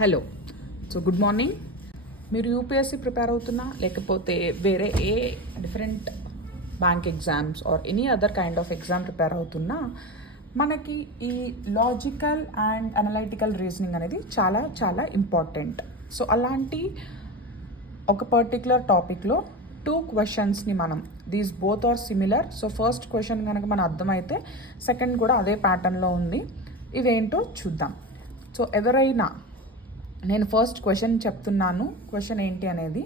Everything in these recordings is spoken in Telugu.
హలో. So good morning. మీరు యూపీఎస్సీ ప్రిపేర్ అవుతున్నా లేకపోతే వేరే a different bank exams or any other kind of exam prepare అవుతున్నా మనకి ఈ లాజికల్ అండ్ అనలైటికల్ రీజనింగ్ అనేది చాలా చాలా ఇంపార్టెంట్. సో అలాంటి ఒక పర్టికులర్ టాపిక్లో 2 క్వశ్చన్స్ని మనం these both are similar. So first question కనుక మన అర్థమైతే సెకండ్ కూడా అదే ప్యాటర్న్లో ఉంది. ఇవేంటో చూద్దాం. సో ఎవరైనా నేను ఫస్ట్ క్వశ్చన్ చెప్తున్నాను, క్వశ్చన్ ఏంటి అనేది.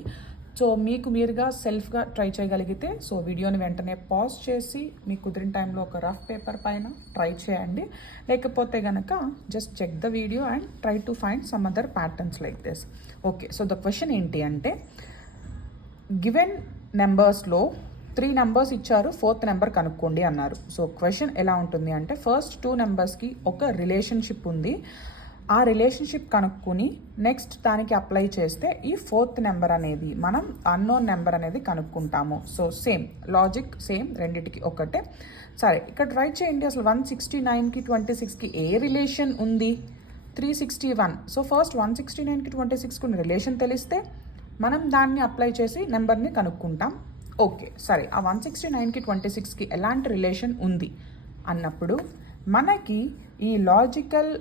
సో మీకు మీరుగా సెల్ఫ్గా ట్రై చేయగలిగితే సో వీడియోని వెంటనే పాజ్ చేసి మీకు కుదిరిన టైంలో ఒక రఫ్ పేపర్ పైన ట్రై చేయండి. లేకపోతే కనుక just check the video and try to find some other patterns like this. Okay, so the question ఏంటి అంటే గివెన్ నెంబర్స్లో 3 నెంబర్స్ ఇచ్చారు, 4th నెంబర్ కనుక్కోండి అన్నారు. సో క్వశ్చన్ ఎలా ఉంటుంది అంటే ఫస్ట్ 2 నెంబర్స్కి ఒక రిలేషన్షిప్ ఉంది. ఆ రిలేషన్షిప్ కనుక్కొని నెక్స్ట్ దానికి అప్లై చేస్తే ఈ 4th నెంబర్ అనేది మనం అన్నోన్ నెంబర్ అనేది కనుక్కుంటాము. సో సేమ్ లాజిక్, సేమ్ రెండిటికి ఒకటే. సరే, ఇక్కడ ట్రై చేయండి. అసలు 169కి 26కి ఏ రిలేషన్ ఉంది? 361. సో ఫస్ట్ 169కి 26కి ఉన్న రిలేషన్ తెలిస్తే మనం దాన్ని అప్లై చేసి నెంబర్ని కనుక్కుంటాం. ఓకే, సరే, ఆ 169కి 26కి ఎలాంటి రిలేషన్ ఉంది అన్నప్పుడు మనకి ఈ logical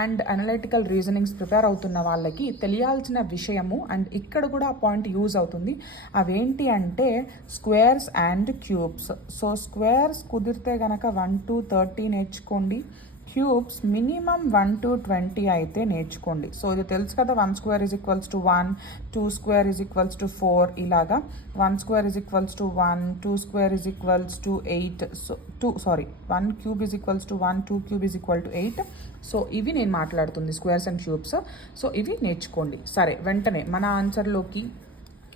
and analytical reasonings prepare అవుతున్న వాళ్ళకి తెలియాల్సిన విషయము, అండ్ ఇక్కడ కూడా ఆ పాయింట్ యూజ్ అవుతుంది. అవేంటి అంటే squares and cubes. So squares కుదిరితే కనుక 1 to 30 నేర్చుకోండి. క్యూబ్స్ మినిమం 1 to 20 అయితే నేర్చుకోండి. సో ఇది తెలుసు కదా, 1 square is equals to 1, 2 square is equals to 4, ఇలాగా 1 square is equals to 1, 2 square is equals to 8. So 1 cube is equals to 1, 2 cube is equal to 8. So ఇవి నేను మాట్లాడుతుంది స్క్వేర్స్ అండ్ క్యూబ్స్. సో ఇవి నేర్చుకోండి. సరే, వెంటనే మన ఆన్సర్లోకి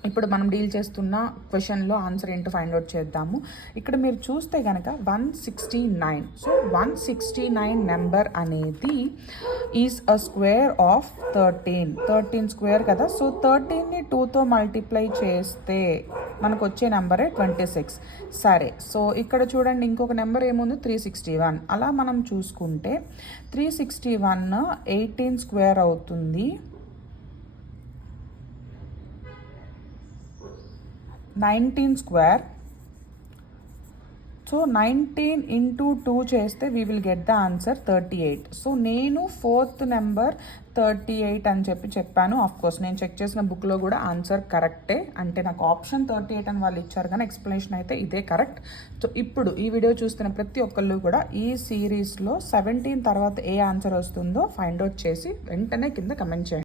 ఇప్పుడు మనం డీల్ చేస్తున్న క్వశ్చన్లో ఆన్సర్ ఏంటో ఫైండ్ అవుట్ చేద్దాము. ఇక్కడ మీరు చూస్తే కనుక 169. సో 169 నెంబర్ అనేది is a square of 13 square కదా. సో 13ని 2తో మల్టిప్లై చేస్తే మనకు వచ్చే నెంబరే 26. సరే, సో ఇక్కడ చూడండి ఇంకొక నెంబర్ ఏముంది, 361. అలా మనం చూసుకుంటే 361 18 స్క్వేర్ అవుతుంది, 19 స్క్వేర్. సో 19 into 2 చేస్తే we will get the answer 38. So నేను 4th నెంబర్ 38 అని చెప్పాను. ఆఫ్ కోర్స్ నేను చెక్ చేసిన బుక్లో కూడా ఆన్సర్ కరెక్టే, అంటే నాకు ఆప్షన్ 38 అని వాళ్ళు ఇచ్చారు కానీ ఎక్స్ప్లెనేషన్ అయితే ఇదే కరెక్ట్. సో ఇప్పుడు ఈ వీడియో చూస్తున్న ప్రతి ఒక్కళ్ళు కూడా ఈ సిరీస్లో 17 తర్వాత ఏ ఆన్సర్ వస్తుందో ఫైండ్ అవుట్ చేసి వెంటనే కింద కమెంట్ చేయండి.